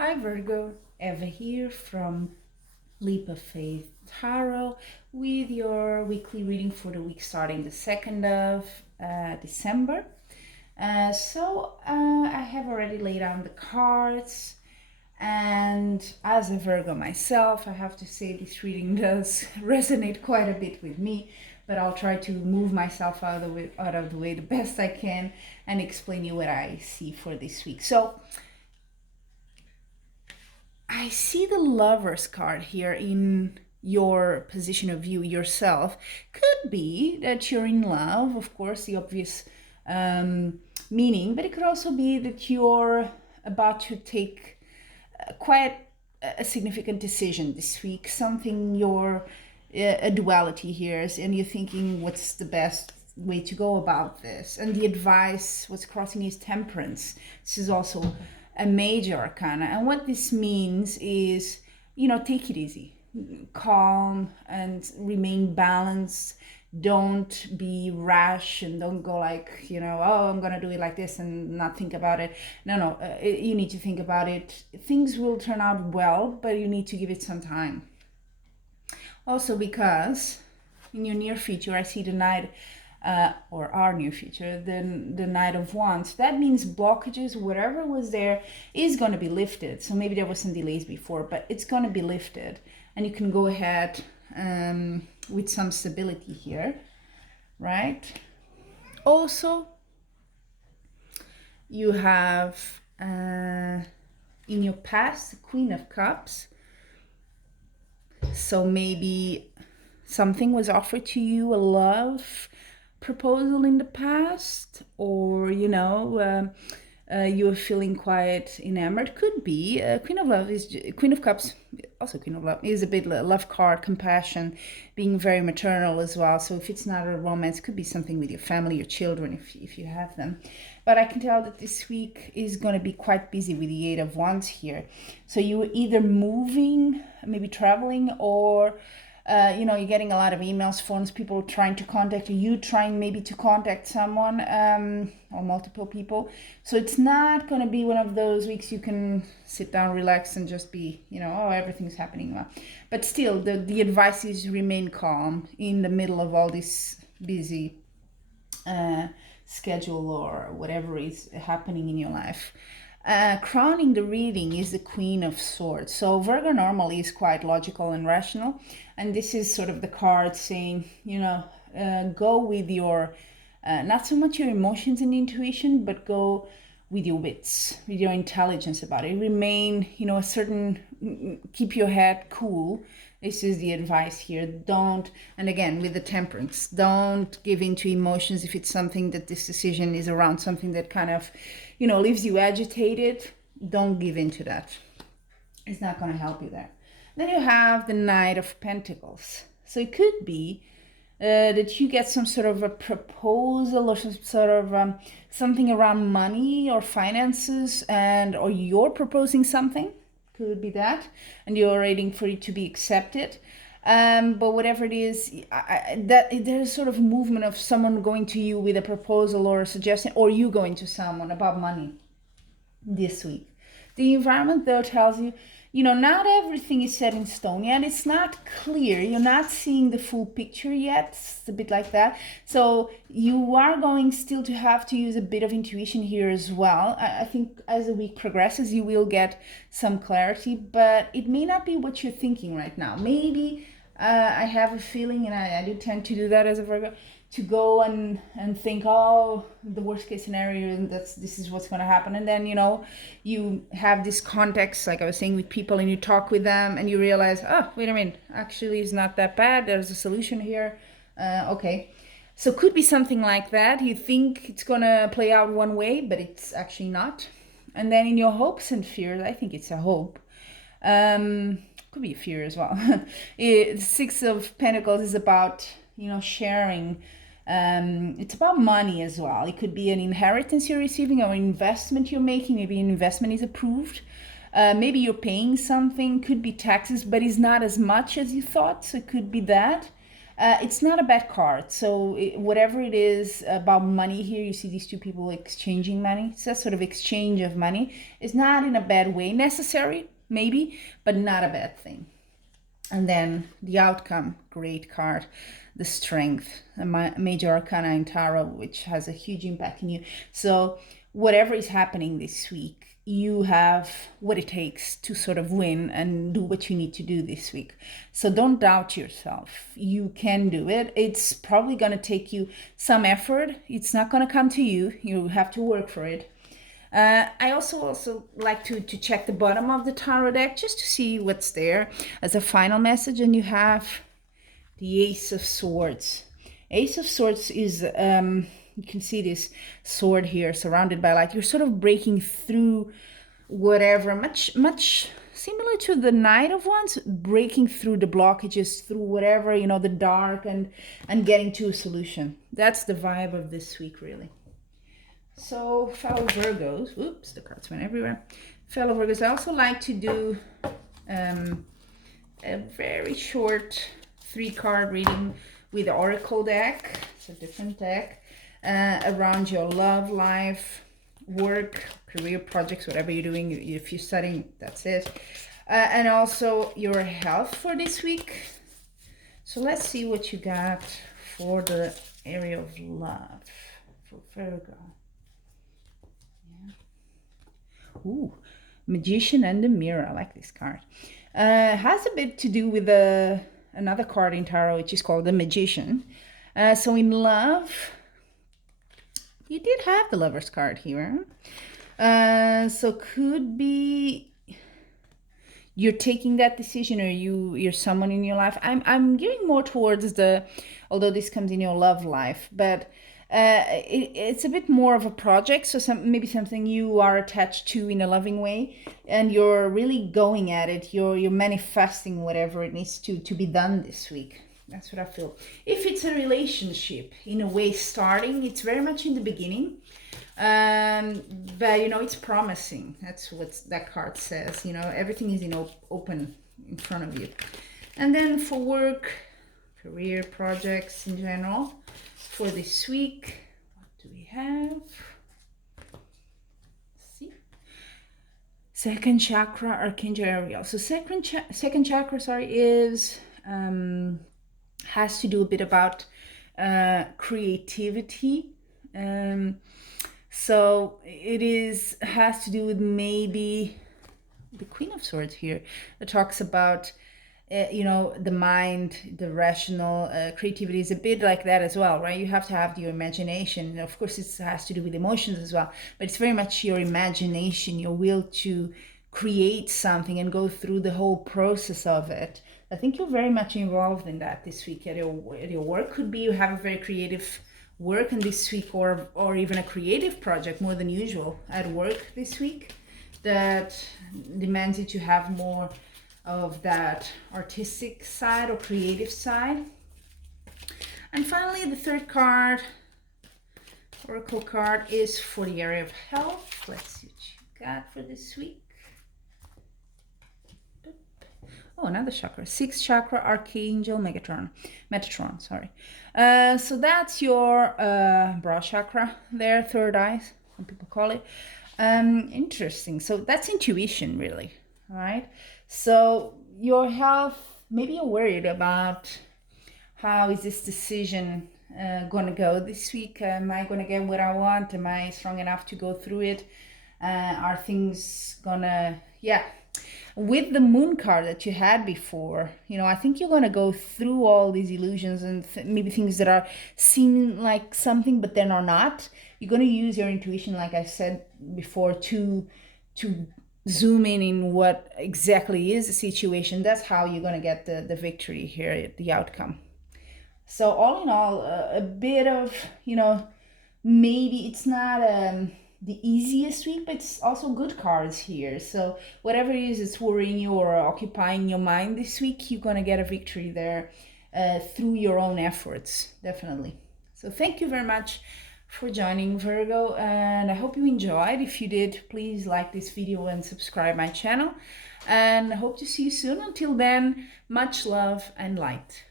Hi Virgo, Eva here from Leap of Faith Tarot with your weekly reading for the week starting the 2nd of December. I have already laid out the cards, and as a Virgo myself, I have to say this reading does resonate quite a bit with me, but I'll try to move myself out of the way the best I can and explain you what I see for this week. So I see the Lovers card here in your position of view yourself. Could be that you're in love, of course, the obvious meaning, but it could also be that you're about to take quite a significant decision this week, something you're a duality here, and you're thinking what's the best way to go about this. And the advice, what's crossing is Temperance. This is also a major arcana, and what this means is, take it easy, calm, and remain balanced. Don't be rash, and don't go like, oh, I'm gonna do it like this and not think about it. No, you need to think about it. Things will turn out well, but you need to give it some time. Also, because in your near future, I see the Knight, or our near future, the Knight of Wands. That means blockages, whatever was there, is going to be lifted. So maybe there was some delays before, but it's going to be lifted, and you can go ahead with some stability here, right? Also, you have in your past the Queen of Cups. So maybe something was offered to you, a love proposal in the past, or you were feeling quite enamored. Could be Queen of Cups, also Queen of Love is a bit love card, compassion, being very maternal as well. So if it's not a romance, it could be something with your family, your children, if you have them. But I can tell that this week is going to be quite busy with the Eight of Wands here. So you're either moving, maybe traveling, or you're getting a lot of emails, phones, people trying to contact you, trying maybe to contact someone, or multiple people. So it's not going to be one of those weeks you can sit down, relax, and just be, oh, everything's happening well. But still, the advice is remain calm in the middle of all this busy schedule or whatever is happening in your life. Crowning the reading is the Queen of Swords. So Virgo normally is quite logical and rational, and this is sort of the card saying, go with your, not so much your emotions and intuition, but go with your wits, with your intelligence about it. Remain, keep your head cool. This is the advice here. Don't, and again, with the Temperance, don't give in to emotions if it's something that this decision is around, something that kind of, leaves you agitated. Don't give in to that. It's not going to help you there. Then you have the Knight of Pentacles. So it could be that you get some sort of a proposal or some sort of something around money or finances, or you're proposing something. Could be that, and you're waiting for it to be accepted. But whatever it is, there's sort of a movement of someone going to you with a proposal or a suggestion, or you going to someone about money this week. The environment, though, tells you, not everything is set in stone yet. It's not clear. You're not seeing the full picture yet. It's a bit like that. So you are going still to have to use a bit of intuition here as well. I think as the week progresses, you will get some clarity, but it may not be what you're thinking right now. Maybe I have a feeling, and I do tend to do that as a Virgo, to go and think, oh, the worst case scenario, and this is what's going to happen. And then, you have this context, like I was saying, with people, and you talk with them and you realize, oh, wait a minute, actually it's not that bad. There's a solution here. Okay. So could be something like that. You think it's going to play out one way, but it's actually not. And then in your hopes and fears, I think it's a hope. Could be a fear as well. Six of Pentacles is about, sharing. It's about money as well. It could be an inheritance you're receiving or an investment you're making. Maybe an investment is approved. Maybe you're paying something. Could be taxes, but it's not as much as you thought. So it could be that. It's not a bad card. So whatever it is about money here, you see these two people exchanging money. It's a sort of exchange of money. It's not in a bad way, necessary maybe, but not a bad thing. And then the outcome, great card, the strength, a major arcana in tarot, which has a huge impact in you. So whatever is happening this week, you have what it takes to sort of win and do what you need to do this week. So don't doubt yourself. You can do it. It's probably going to take you some effort. It's not going to come to you. You have to work for it. I also like to check the bottom of the tarot deck just to see what's there as a final message. And you have the Ace of Swords. Ace of Swords is, you can see this sword here surrounded by light. You're sort of breaking through whatever, much similar to the Knight of Wands, breaking through the blockages, through whatever, you know, the dark, and getting to a solution. That's the vibe of this week, really. So, fellow Virgos, oops, the cards went everywhere. Fellow Virgos, I also like to do a very short 3-card reading with the Oracle deck. It's a different deck around your love life, work, career, projects, whatever you're doing. If you're studying, that's it. And also your health for this week. So let's see what you got for the area of love for Virgo. Ooh, Magician and the Mirror. I like this card. Has a bit to do with another card in tarot, which is called the Magician. So in love, you did have the Lover's card here. So could be you're taking that decision, or you're someone in your life. I'm gearing more towards although this comes in your love life, but it's a bit more of a project, so maybe something you are attached to in a loving way, and you're really going at it. You're manifesting whatever it needs to be done this week. That's what I feel. If it's a relationship, in a way, starting, it's very much in the beginning, but you know, it's promising. That's what that card says. You know, everything is open in front of you. And then for work, career, projects in general. For this week, what do we have? Let's see. Second chakra, Archangel Ariel. So second chakra, is has to do a bit about creativity. So it has to do with maybe the Queen of Swords here. It talks about you know, the mind, the rational creativity is a bit like that as well, right? You have to have your imagination. And of course, it has to do with emotions as well, but it's very much your imagination, your will to create something and go through the whole process of it. I think you're very much involved in that this week at your work. Could be you have a very creative work in this week, or even a creative project more than usual at work this week that demands you to have more of that artistic side or creative side. And finally, the third card, Oracle card, is for the area of health. Let's see what you got for this week. Oh, another chakra. 6th chakra, Archangel Metatron, sorry. So that's your brow chakra there, third eye, some people call it. Interesting. So that's intuition, really. All right. So your health, maybe you're worried about how is this decision going to go this week. Am I going to get what I want? Am I strong enough to go through it? Are things going to, yeah. With the Moon card that you had before, you know, I think you're going to go through all these illusions and maybe things that are seeming like something, but then are not. You're going to use your intuition, like I said before, to zoom in what exactly is the situation. That's how you're going to get the victory here, the outcome. So all in all, a bit of, you know, maybe it's not the easiest week, but it's also good cards here. So whatever it is that's worrying you or occupying your mind this week, you're going to get a victory there through your own efforts, definitely. So thank you very much for joining, Virgo, and I hope you enjoyed. If you did, please like this video and subscribe my channel, and I hope to see you soon. Until then, much love and light.